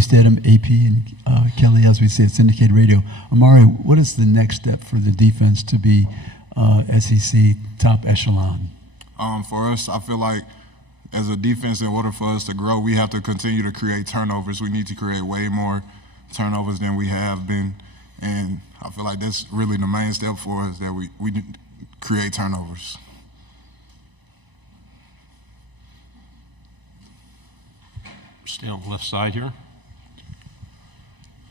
Stedham, AP, and Kelly, as we say, at syndicated radio. Omari, what is the next step for the defense to be SEC top echelon? For us, I feel like as a defense, in order for us to grow, we have to continue to create turnovers. We need to create way more turnovers than we have been, and I feel like that's really the main step for us, that we create turnovers. Stay on the left side here.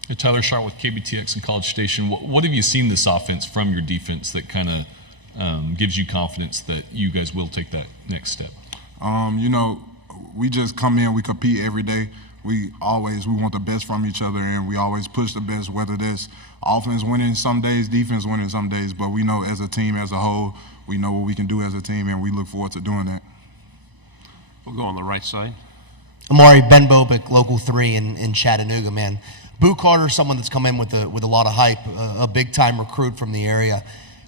Hey, Tyler Sharp with KBTX and College Station. What have you seen this offense from your defense that kind of gives you confidence that you guys will take that next step? We just come in, we compete every day. We want the best from each other, and we always push the best, whether that's offense winning some days, defense winning some days. But we know as a team, as a whole, we know what we can do as a team, and we look forward to doing that. We'll go on the right side. Omari, Ben Bobick, Local 3 in Chattanooga, man. Boo Carter, someone that's come in with a lot of hype, a big-time recruit from the area.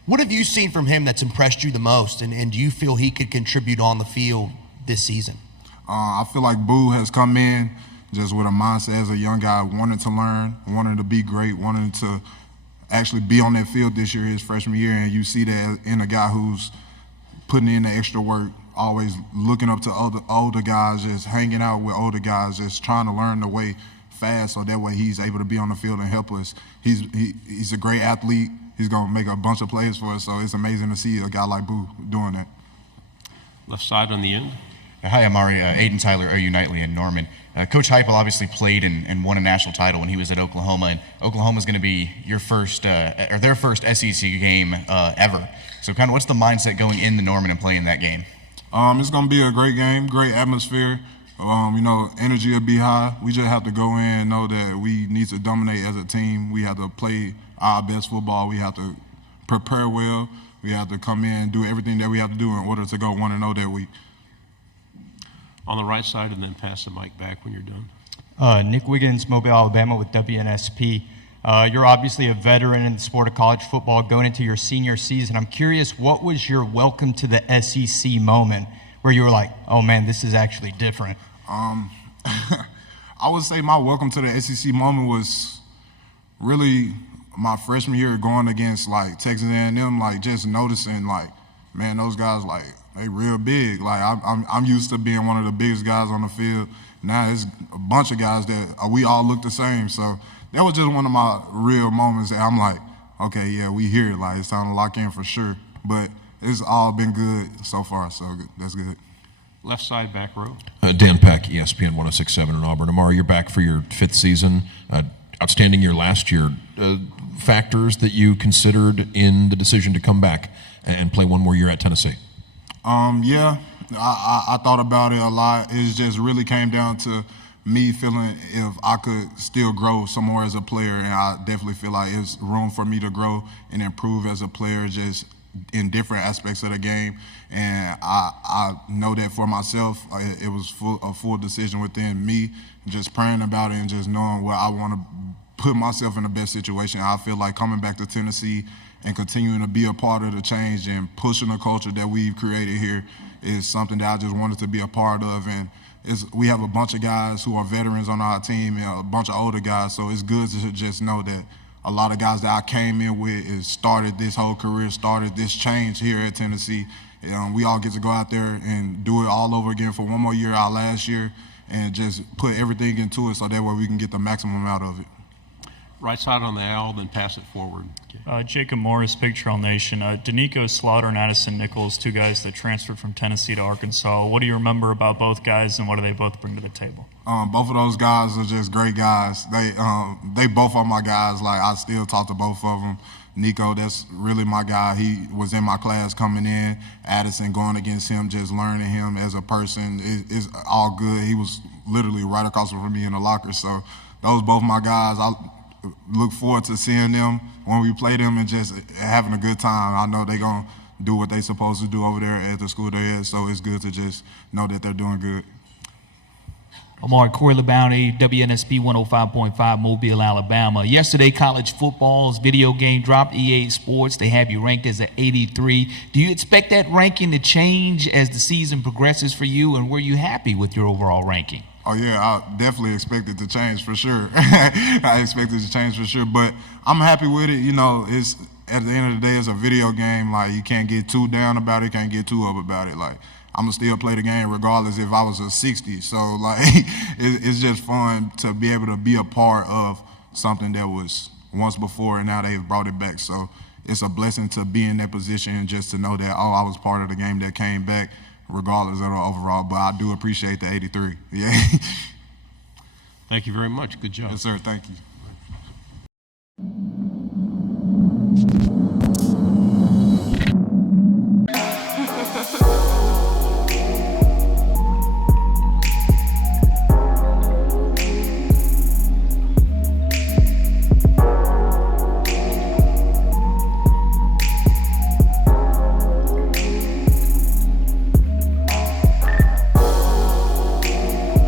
What have you seen from him that's impressed you the most, and do you feel he could contribute on the field this season? I feel like Boo has come in just with a mindset as a young guy, wanting to learn, wanting to be great, wanting to actually be on that field this year, his freshman year, and you see that in a guy who's putting in the extra work, always looking up to older guys, just hanging out with older guys, just trying to learn the way fast so that way he's able to be on the field and help us. He's a great athlete. He's going to make a bunch of plays for us, so it's amazing to see a guy like Boo doing that. Left side on the end. Hi, Omari. Aiden Tyler, OU Nightly in Norman. Coach Heupel obviously played and won a national title when he was at Oklahoma, and Oklahoma's going to be your first or their first SEC game ever. So, kind of, what's the mindset going into Norman and playing that game? It's going to be a great game, great atmosphere. Energy will be high. We just have to go in and know that we need to dominate as a team. We have to play our best football. We have to prepare well. We have to come in and do everything that we have to do in order to go 1-0 that week. On the right side, and then pass the mic back when you're done. Nick Wiggins, Mobile, Alabama with WNSP. You're obviously a veteran in the sport of college football going into your senior season. I'm curious, what was your welcome to the SEC moment where you were like, oh man, this is actually different? I would say my welcome to the SEC moment was really my freshman year going against like Texas A&M, like just noticing like, man, those guys like they real big. Like I'm used to being one of the biggest guys on the field. Now it's a bunch of guys that we all look the same. So that was just one of my real moments that I'm like, okay, yeah, we here. Like it's time to lock in for sure. But it's all been good so far, so that's good. Left side, back row. Dan Peck, ESPN 106.7 in Auburn. Omari, you're back for your fifth season. Outstanding year last year. Factors that you considered in the decision to come back and play one more year at Tennessee? Yeah, I thought about it a lot. It just really came down to me feeling if I could still grow some more as a player, and I definitely feel like there's room for me to grow and improve as a player just in different aspects of the game. And I know that for myself, it was a full decision within me, just praying about it and just knowing what I want to put myself in the best situation. I feel like coming back to Tennessee and continuing to be a part of the change and pushing the culture that we've created here is something that I just wanted to be a part of. And we have a bunch of guys who are veterans on our team and a bunch of older guys, so it's good to just know that a lot of guys that I came in with and started this whole career, started this change here at Tennessee. We all get to go out there and do it all over again for one more year, our last year, and just put everything into it so that way we can get the maximum out of it. Right side on the aisle, then pass it forward. Jacob Morris, Big Trail Nation. Danico Slaughter and Addison Nichols, two guys that transferred from Tennessee to Arkansas. What do you remember about both guys, and what do they both bring to the table? Both of those guys are just great guys. They both are my guys. Like, I still talk to both of them. Nico, that's really my guy. He was in my class coming in. Addison, going against him, just learning him as a person is all good. He was literally right across from me in the locker. So those both my guys. I look forward to seeing them when we play them and just having a good time. I know they're going to do what they're supposed to do over there at the school they're at, so it's good to just know that they're doing good. Omari, Corey LeBounty, WNSP 105.5, Mobile, Alabama. Yesterday, college football's video game dropped, EA Sports. They have you ranked as an 83. Do you expect that ranking to change as the season progresses for you, and were you happy with your overall ranking? Oh yeah, I definitely expect it to change for sure. I expect it to change for sure, but I'm happy with it. You know, it's at the end of the day, it's a video game. Like you can't get too down about it, can't get too up about it. Like I'm gonna still play the game regardless if I was a 60. So like, it's just fun to be able to be a part of something that was once before and now they've brought it back. So it's a blessing to be in that position and just to know that I was part of the game that came back, regardless of the overall. But I do appreciate the 83. Yeah. Thank you very much. Good job. Yes, sir. Thank you.